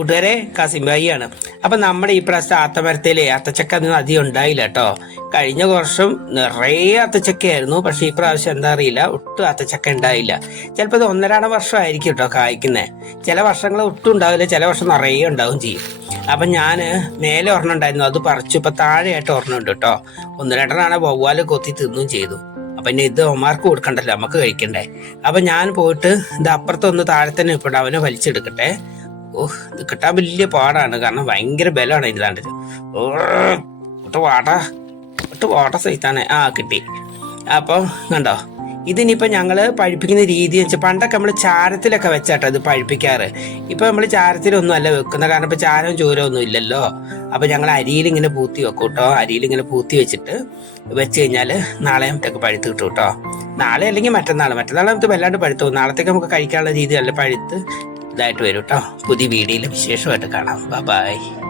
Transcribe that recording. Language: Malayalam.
കൂട്ടുകാരെ കാസിംബായിയാണ് അപ്പൊ നമ്മുടെ ഈ പ്രാവശ്യത്തെ ആത്തമരത്തിലെ അത്തച്ചക്ക ഒന്നും അധികം ഉണ്ടായില്ല കേട്ടോ. കഴിഞ്ഞ വർഷം നിറയെ അത്തച്ചക്കയായിരുന്നു പക്ഷെ ഈ പ്രാവശ്യം എന്താ അറിയില്ല ഒട്ടും അത്തച്ചക്ക ഉണ്ടായില്ല. ചിലപ്പോൾ ഇത് ഒന്നരാട വർഷമായിരിക്കും കേട്ടോ കായ്ക്കുന്നത് ചില വർഷങ്ങൾ ഒട്ടും ഉണ്ടാവില്ല ചില വർഷം നിറയെ ഉണ്ടാവും ചെയ്യും. അപ്പൊ ഞാൻ മേലെ ഒരെണ്ണം ഉണ്ടായിരുന്നു. അത് പറിച്ചു. ഇപ്പൊ താഴെയായിട്ട് ഒരെണ്ണം ഉണ്ട് കേട്ടോ. ഒന്ന് രണ്ടെണ്ണമാണ് വവ്വാൽ കൊത്തി തിന്നും ചെയ്തു. അപ്പൊ ഇനി ഇത് ഒമാർക്ക് കൊടുക്കണ്ടല്ലോ നമുക്ക് കഴിക്കണ്ടേ. അപ്പൊ ഞാൻ പോയിട്ട് ഇത് അപ്പുറത്തൊന്ന് താഴെ തന്നെ ഇപ്പൊ അവനെ വലിച്ചെടുക്കട്ടെ. ഓഹ് ഇത് കിട്ടാൻ വലിയ പാടാണ്. കാരണം ഭയങ്കര ബലമാണ് ഇതിലാണ്ട് ഒട്ട് വാട്ടാ. ഒട്ട് വാട്ട സഹിത്താണ്. ആ കിട്ടി. അപ്പോൾ കണ്ടോ? ഇതിനിപ്പോൾ ഞങ്ങൾ പഴിപ്പിക്കുന്ന രീതി എന്ന് വെച്ചാൽ പണ്ടൊക്കെ നമ്മൾ ചാരത്തിലൊക്കെ വെച്ചാട്ടോ ഇത് പഴിപ്പിക്കാറ്. ഇപ്പൊ നമ്മൾ ചാരത്തിലൊന്നും അല്ല വെക്കുന്ന കാരണം ഇപ്പോൾ ചോരവും ഒന്നും ഇല്ലല്ലോ. അപ്പോൾ ഞങ്ങൾ അരിയിൽ ഇങ്ങനെ പൂത്തി വെക്കും കേട്ടോ അരിയിൽ ഇങ്ങനെ പൂത്തി വെച്ചിട്ട് വെച്ച് കഴിഞ്ഞാൽ നാളെ മറ്റൊക്കെ പഴുത്ത് കിട്ടും കേട്ടോ. നാളെ അല്ലെങ്കിൽ മറ്റന്നാൾ മറ്റന്നാൾ നമുക്ക് വല്ലാണ്ട് പഴുത്തു നാളത്തേക്ക് നമുക്ക് കഴിക്കാനുള്ള രീതി അല്ല പഴുത്ത് ഇതായിട്ട് വരും കേട്ടോ പുതിയ വീഡിയോയിൽ വിശേഷമായിട്ട് കാണാം. ബൈ